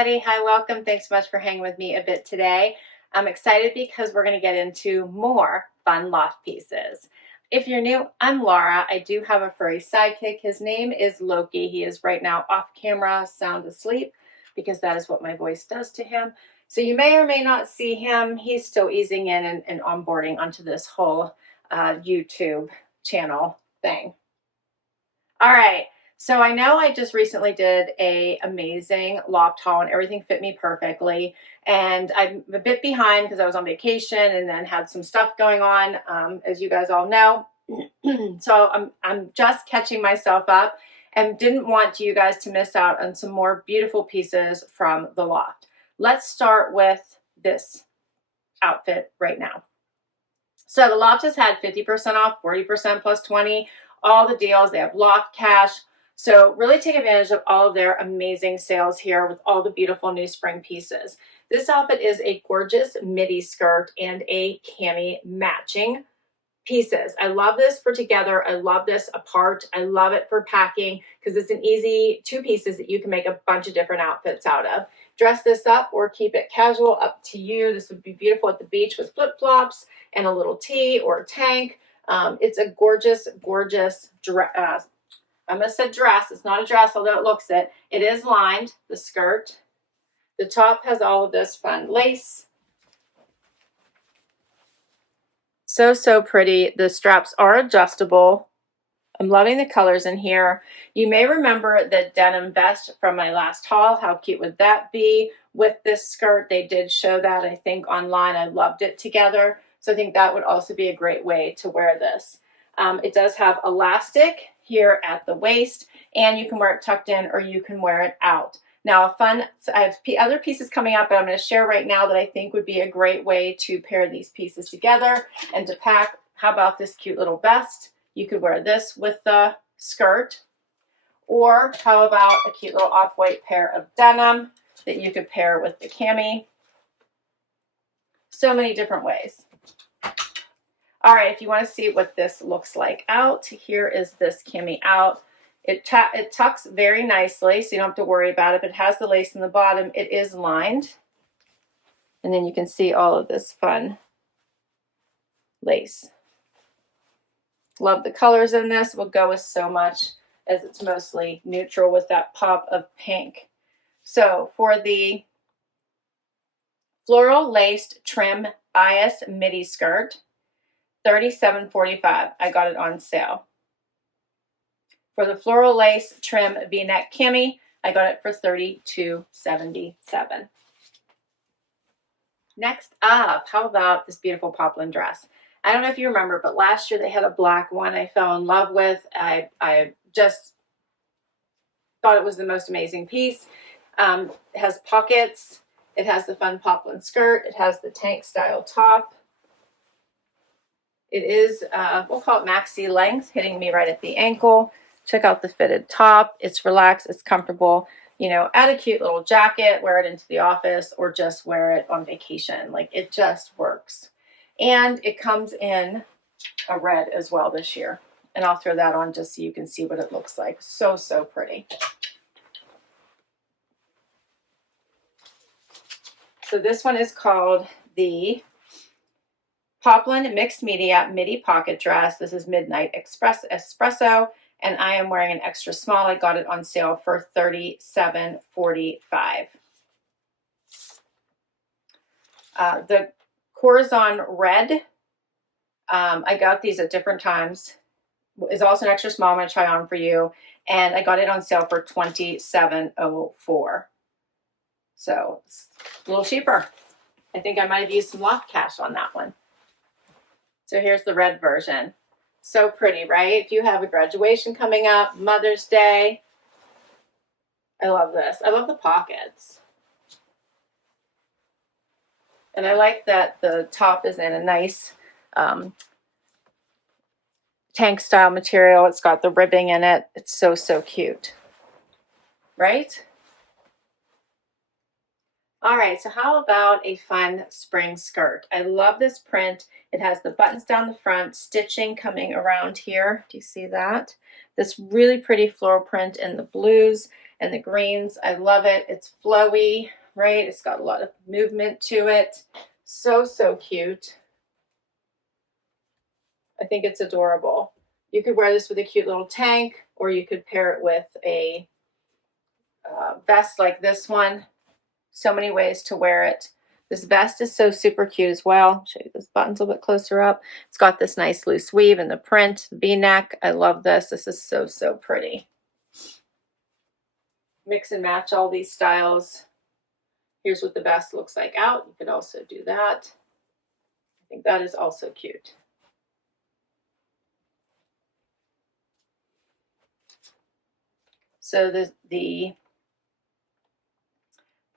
everybody. Hi, welcome. Thanks so much for hanging with me a bit today. I'm excited because we're going to get into more fun loft pieces. If you're new, I'm Laura. I do have a furry sidekick. His name is Loki. He is right now off camera, sound asleep, because that is what my voice does to him. So you may or may not see him. He's still easing in and onboarding onto this whole YouTube channel thing. All right. So I know I just recently did a amazing loft haul and everything fit me perfectly. And I'm a bit behind because I was on vacation and then had some stuff going on, as you guys all know. So I'm just catching myself up and didn't want you guys to miss out on some more beautiful pieces from the loft. Let's start with this outfit right now. So the loft has had 50% off, 40% plus 20, all the deals. They have loft cash. So really take advantage of all of their amazing sales here with all the beautiful new spring pieces. This outfit is a gorgeous midi skirt and a cami matching pieces. I love this for together. I love this apart. I love it for packing because it's an easy two pieces that you can make a bunch of different outfits out of. Dress this up or keep it casual, up to you. This would be beautiful at the beach with flip-flops and a little tee or tank. It's a gorgeous, gorgeous dress. I almost said dress. It's not a dress, although it looks it. It is lined, the skirt. The top has all of this fun lace. So pretty. The straps are adjustable. I'm loving the colors in here. You may remember the denim vest from my last haul. How cute would that be with this skirt? They did show that, I think, online. I loved it together. So I think that would also be a great way to wear this. It does have elastic here at the waist, and you can wear it tucked in or you can wear it out. Now, I have other pieces coming up that I'm going to share right now that I think would be a great way to pair these pieces together and to pack. How about this cute little vest? You could wear this with the skirt. Or how about a cute little off-white pair of denim that you could pair with the cami? So many different ways. All right, if you want to see what this looks like out, here is this cami out. It tucks very nicely, so you don't have to worry about it. But it has the lace in the bottom. It is lined. And then you can see all of this fun lace. Love the colors in this. Will go with so much as it's mostly neutral with that pop of pink. So for the floral laced trim bias midi skirt, $37.45. I got it on sale. For the floral lace trim V-neck cami, I got it for $32.77. Next up, how about this beautiful Popppland dress? I don't know if you remember, but last year they had a black one I fell in love with. I just thought it was the most amazing piece. It has pockets. It has the fun Popppland skirt. It has the tank style top. It is, we'll call it maxi length, hitting me right at the ankle. Check out the fitted top. It's relaxed. It's comfortable. You know, add a cute little jacket, wear it into the office, or just wear it on vacation. Like, it just works. And it comes in a red as well this year. And I'll throw that on just so you can see what it looks like. So pretty. So this one is called the Popppland Mixed Media Midi Pocket Dress. This is Midnight Espresso, and I am wearing an extra small. I got it on sale for $37.45. The Corazon Red, I got these at different times, is also an extra small. I'm going to try on for you, and I got it on sale for $27.04. So it's a little cheaper. I think I might have used some loft cash on that one. So here's the red version. So pretty, right? If you have a graduation coming up, Mother's Day. I love this. I love the pockets. And I like that the top is in a nice tank style material. It's got the ribbing in it. It's so cute. Right? All right, so how about a fun spring skirt? I love this print. It has the buttons down the front, stitching coming around here. Do you see that? This really pretty floral print in the blues. and the greens. I love it. It's flowy, right? It's got a lot of movement to it. So, so cute. I think it's adorable. You could wear this with a cute little tank, or you could pair it with a vest like this one. So many ways to wear it. This vest is so super cute as well. I'll show you this button's a little bit closer up. It's got this nice loose weave and the print, V-neck. I love this. This is so, so pretty. Mix and match all these styles. Here's what the vest looks like out. You could also do that. I think that is also cute. So the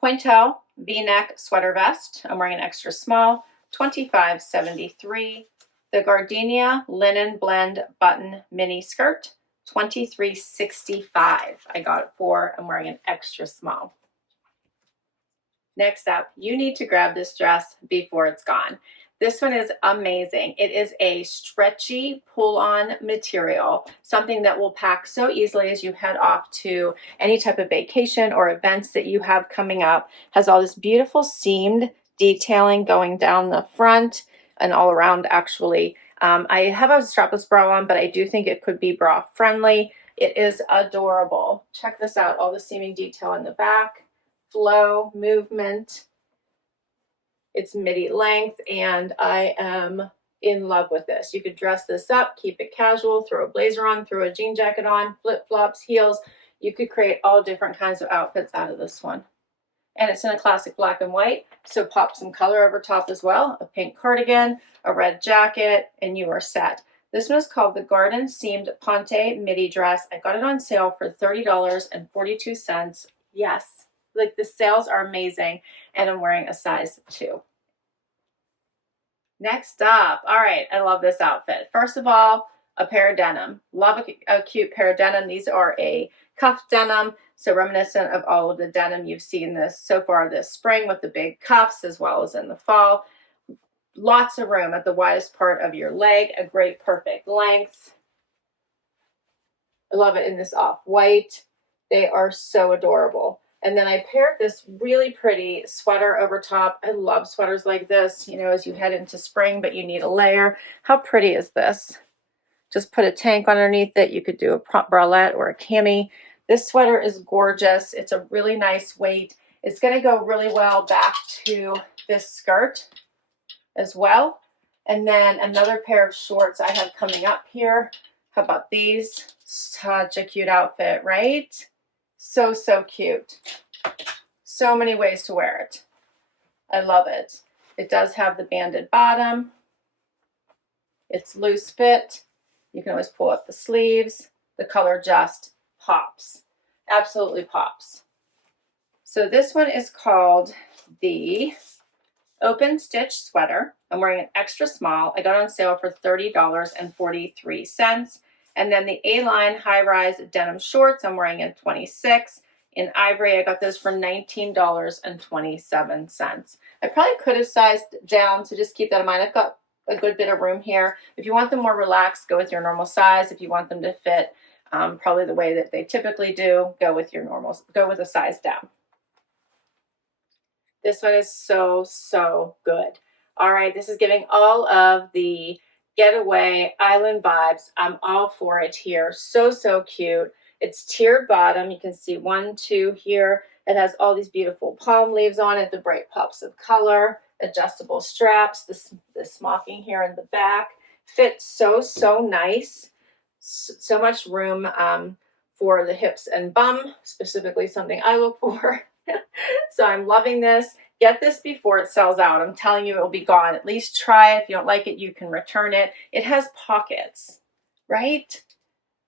Pointel V-neck sweater vest, I'm wearing an extra small, $25.73. The Gardenia linen blend button mini skirt, $23.65. I got it for, I'm wearing an extra small. Next up, you need to grab this dress before it's gone. This one is amazing. It is a stretchy pull-on material, something that will pack so easily as you head off to any type of vacation or events that you have coming up. Has all this beautiful seamed detailing going down the front and all around actually. I have a strapless bra on, but I do think it could be bra friendly. It is adorable. Check this out, all the seaming detail in the back, flow, movement. It's midi length, and I am in love with this. You could dress this up, keep it casual, throw a blazer on, throw a jean jacket on, flip-flops, heels. You could create all different kinds of outfits out of this one. And it's in a classic black and white, so pop some color over top as well. A pink cardigan, a red jacket, and you are set. This one is called the Garden Seamed Ponte Midi Dress. I got it on sale for $30.42. Yes. Like, the sales are amazing, and I'm wearing a size 2. Next up, all right, I love this outfit. First of all, a pair of denim. Love a cute pair of denim. These are a cuff denim, so reminiscent of all of the denim you've seen this so far this spring with the big cuffs as well as in the fall. Lots of room at the widest part of your leg, a great perfect length. I love it in this off-white. They are so adorable. And then I paired this really pretty sweater over top. I love sweaters like this, you know, as you head into spring, but you need a layer. How pretty is this? Just put a tank underneath it. You could do a bralette or a cami. This sweater is gorgeous. It's a really nice weight. It's going to go really well back to this skirt as well. And then another pair of shorts I have coming up here. How about these? Such a cute outfit, right? So, so cute. So many ways to wear it. I love it. It does have the banded bottom. It's loose fit. You can always pull up the sleeves. The color just pops. Absolutely pops. So this one is called the Open Stitch Sweater. I'm wearing an extra small. I got on sale for $30.43. And then the A-line high-rise denim shorts, I'm wearing in 26. In ivory, I got those for $19.27. I probably could have sized down, so just keep that in mind. I've got a good bit of room here. If you want them more relaxed, go with your normal size. If you want them to fit probably the way that they typically do, go with your normal, go with a size down. This one is so, so good. All right, this is giving all of the getaway island vibes. I'm all for it here. So, so cute. It's tiered bottom. You can see 1, 2 here. It has all these beautiful palm leaves on it, the bright pops of color, adjustable straps, the smocking here in the back. Fits so, so nice. So much room for the hips and bum, specifically something I look for. So I'm loving this. Get this before it sells out. I'm telling you, it will be gone. At least try it. If you don't like it, you can return it. It has pockets, right?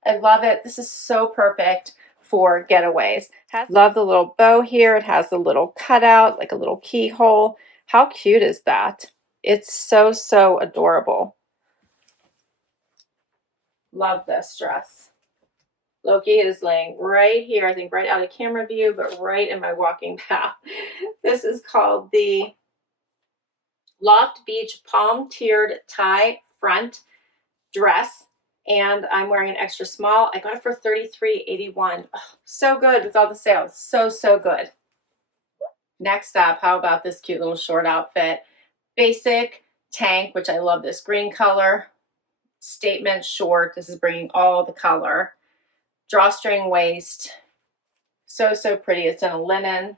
I love it. This is so perfect for getaways. Love the little bow here. It has a little cutout, like a little keyhole. How cute is that? It's so, so adorable. Love this dress. Loki is laying right here, I think right out of camera view, but right in my walking path. This is called the Loft Beach Palm Tiered Tie Front Dress. and I'm wearing an extra small. I got it for $33.81. Oh, so good with all the sales. So, so good. Next up, how about this cute little short outfit? Basic tank, which I love this green color. Statement short. This is bringing all the color. Drawstring waist. So, so pretty. It's in a linen.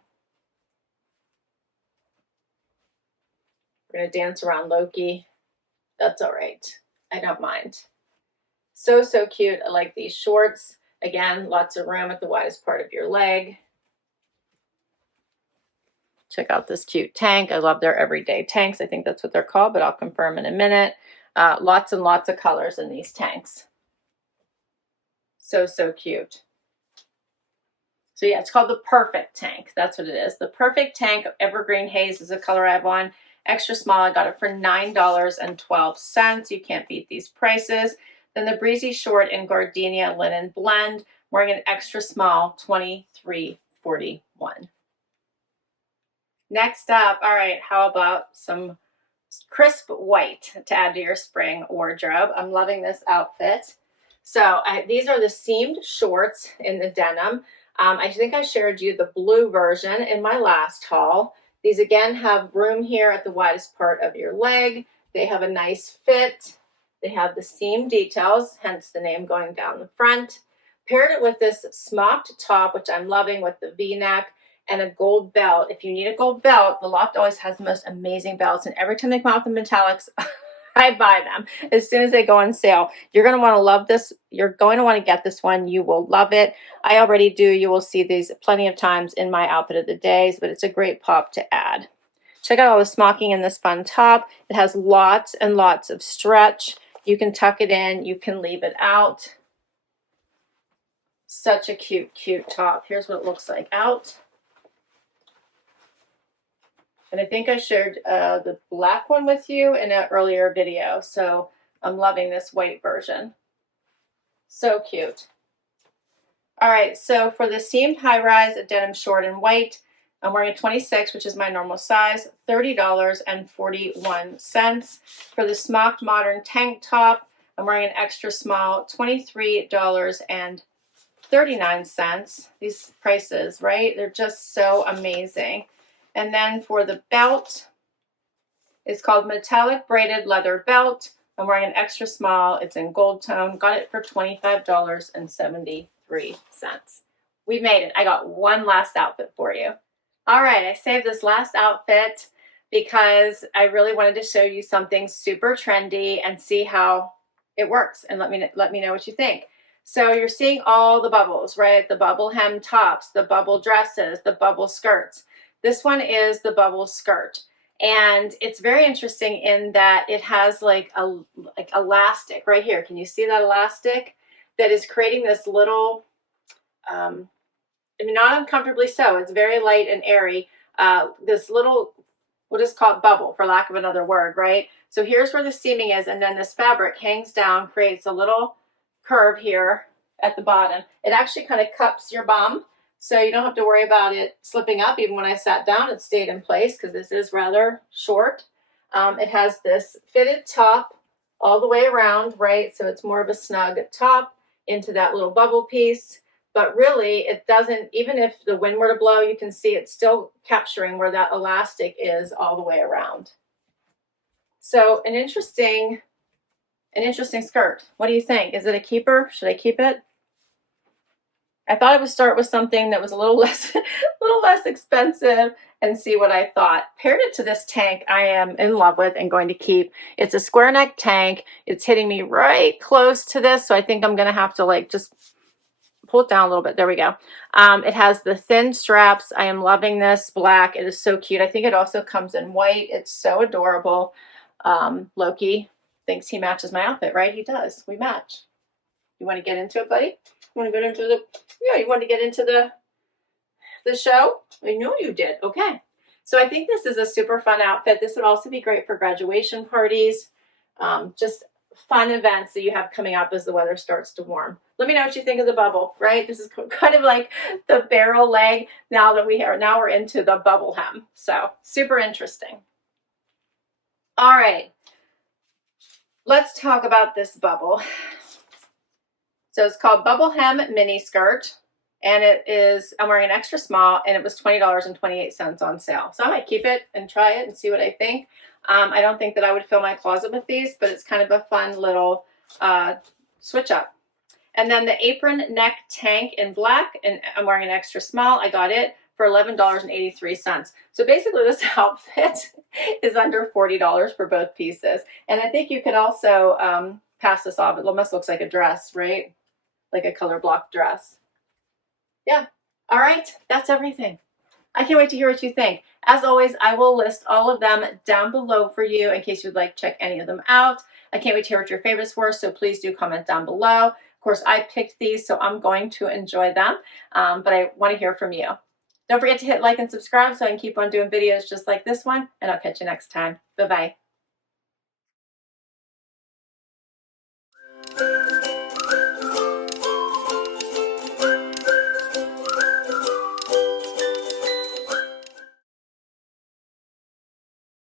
We're going to dance around Loki. That's all right. I don't mind. So, so cute. I like these shorts. Again, lots of room at the widest part of your leg. Check out this cute tank. I love their everyday tanks. I think that's what they're called, but I'll confirm in a minute. Lots and lots of colors in these tanks. So, so cute. So yeah, it's called the Perfect Tank. That's what it is. The Perfect Tank Evergreen Haze is the color I have on. Extra small. I got it for $9.12. You can't beat these prices. Then the Breezy Short in Gardenia Linen Blend. Wearing an extra small, $23.41. Next up, all right, how about some crisp white to add to your spring wardrobe? I'm loving this outfit. So these are the seamed shorts in the denim. I think I shared you the blue version in my last haul. These again have room here at the widest part of your leg. They have a nice fit. They have the seam details, hence the name going down the front. Paired it with this smocked top, which I'm loving, with the V-neck and a gold belt. If you need a gold belt, the Loft always has the most amazing belts, and every time they come out with the metallics, I buy them as soon as they go on sale. You're going to want to love this. You're going to want to get this one. You will love it. I already do. You will see these plenty of times in my outfit of the days, but it's a great pop to add. Check out all the smocking in this fun top. It has lots and lots of stretch. You can tuck it in. You can leave it out. Such a cute, cute top. Here's what it looks like out. And I think I shared the black one with you in an earlier video. So I'm loving this white version. So cute. All right, so for the seamed high-rise denim short in white, I'm wearing a 26, which is my normal size, $30.41. For the smocked modern tank top, I'm wearing an extra small, $23.39. These prices, right? They're just so amazing. And then for the belt, it's called Metallic Braided Leather Belt. I'm wearing an extra small. It's in gold tone. Got it for $25.73. We made it. I got one last outfit for you. All right, I saved this last outfit because I really wanted to show you something super trendy and see how it works, and let me know what you think. So you're seeing all the bubbles, right? The bubble hem tops, the bubble dresses, the bubble skirts. This one is the bubble skirt, and it's very interesting in that it has like elastic right here. Can you see that elastic that is creating this little, I mean, not uncomfortably so. It's very light and airy. This little, we'll just call it bubble for lack of another word, right? So here's where the seaming is, and then this fabric hangs down, creates a little curve here at the bottom. It actually kind of cups your bum, so you don't have to worry about it slipping up. Even when I sat down, it stayed in place because this is rather short. It has this fitted top all the way around, right? So it's more of a snug top into that little bubble piece. But really, it doesn't, even if the wind were to blow, you can see it's still capturing where that elastic is all the way around. So an interesting skirt. What do you think? Is it a keeper? Should I keep it? I thought I would start with something that was a little less expensive and see what I thought. Paired it to this tank I am in love with and going to keep. It's a square neck tank. It's hitting me right close to this, so I think I'm going to have to like just pull it down a little bit. There we go. It has the thin straps. I am loving this black. It is so cute. I think it also comes in white. It's so adorable. Loki thinks he matches my outfit, right? He does. We match. You want to get into it, buddy? You want to get into the, yeah, you want to get into the show? I know you did. Okay. So I think this is a super fun outfit. This would also be great for graduation parties. Just fun events that you have coming up as the weather starts to warm. Let me know what you think of the bubble, right? This is kind of like the barrel leg now we're into the bubble hem. So super interesting. All right. Let's talk about this bubble. So it's called Bubble Hem Mini Skirt, and I'm wearing an extra small, and it was $20.28 on sale. So I might keep it and try it and see what I think. I don't think that I would fill my closet with these, but it's kind of a fun little switch up. And then the apron neck tank in black, and I'm wearing an extra small. I got it for $11.83. So basically this outfit is under $40 for both pieces. And I think you could also pass this off. It almost looks like a dress, right? Like a color block dress. Yeah. All right. That's everything. I can't wait to hear what you think. As always, I will list all of them down below for you in case you'd like to check any of them out. I can't wait to hear what your favorites were, so please do comment down below. Of course, I picked these, so I'm going to enjoy them, but I want to hear from you. Don't forget to hit like and subscribe so I can keep on doing videos just like this one, and I'll catch you next time. Bye-bye.